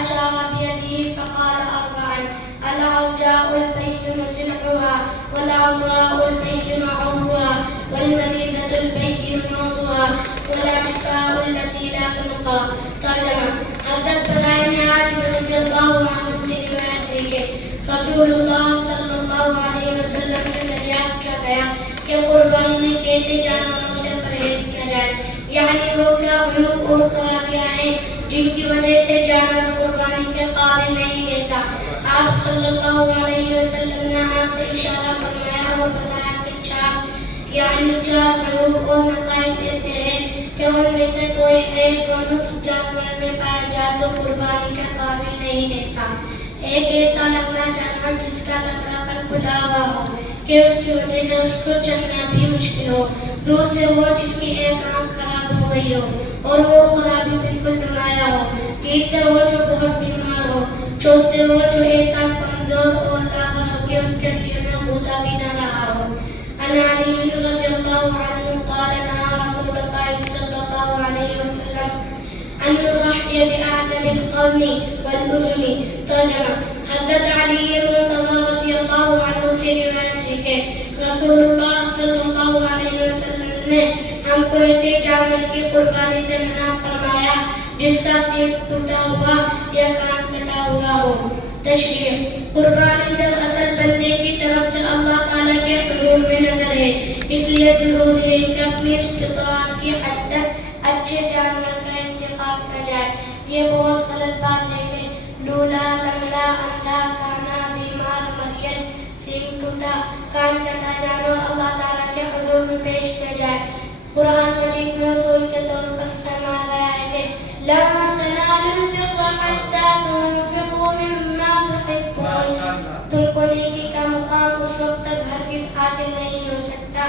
وأشار بيده فقال أربعا: العرجاء البين زلعها، والعوراء البين عورها، والمريضة البين موتها، والعشفاء التي لا تنقى. ترجمة: حضرت براء بن عازب رضی اللہ عنہ سے روایت ہے کہ رسول اللہ صلی اللہ علیہ وسلم سے دریافت کیا گیا کہ قربانی میں کیسے جانوروں سے پرہیز کیا جائے، یعنی وہ کیا عیوب اور خرابیاں ہیں جن کی وجہ سے جانور قربانی کے قابل نہیں رہتا۔ آپ صلی اللہ علیہ وسلم نے ہاتھ سے اشارہ فرمایا اور بتایا کہ چار عیوب اور نقائص ایسے ہیں کہ ان میں سے کوئی ایک نصف جانور میں پایا جائے تو قربانی کے قابل نہیں رہتا۔ ایک ایسا لنگڑا جانور جس کا لنگڑا پن کھلا ہوا ہو کہ اس کی وجہ سے اس کو چلنا بھی مشکل ہو، دور سے وہ جس کی ایک آنکھ خراب ہو گئی ہو اور وہ خرابی بالکل نمایاں ہو، تیسرے وہ جو بہت بیمار ہو، چوتھے وہ جو ایسا کمزور اور لاغر ہو کہ اس کے ہڈیوں میں غوطہ بھی نہ رہا ہو۔ عن علی رضی اللہ عنہ قال نہى رسول اللہ صلی اللہ علیہ وسلم ان نضحی بأعظم القرن والأذن۔ ترجمہ: حضرت علی مرتضی رضی اللہ عنہ سے روایت ہے کہ رسول اللہ صلی اللہ علیہ وسلم نے ہم کو ایسے جانور کی قربانی سے منع فرمایا جس کا سینگ ٹوٹا ہوا یا کان کٹا ہوا ہو۔ تشریح: قربانی دراصل بندے کی طرف سے اللہ تعالیٰ کے حضور میں نظر ہے، اس لیے ضروری ہے کہ اپنی استطاعت کی حد تک اچھے جانور کا انتخاب کیا جائے۔ یہ بہت غلط بات ہے کہ لولا، لنگڑا، اندھا، کانا، بیمار، مریض، سینگ ٹوٹا، کان کٹا جانور اللہ تعالیٰ کے حضور میں پیش کیا جائے۔ قرآن مجید میں اصول کے طور پر فرمایا گیا ہے کہ لَن تَنَالُوا الْبِرَّ حَتَّىٰ تُنفِقُوا مِمَّا تُحِبُّونَ۔ تم کو نیکی کا مقام اس وقت تک ہرگز حاصل نہیں ہو سکتا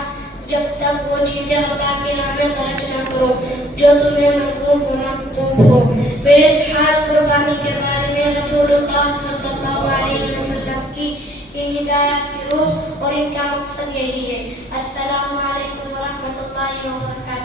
جب تک وہ چیزیں اللہ کی راہ میں خرچ نہ کرو جو تمہیں محبوب و محبوب ہو۔ بہرحال قربانی کے بارے میں رسول اللہ صلی اللہ علیہ وسلم کی ان ہدایات کی روح اور ان کا مقصد یہی ہے۔ السلام علیکم ورحمۃ اللہ وبرکاتہ۔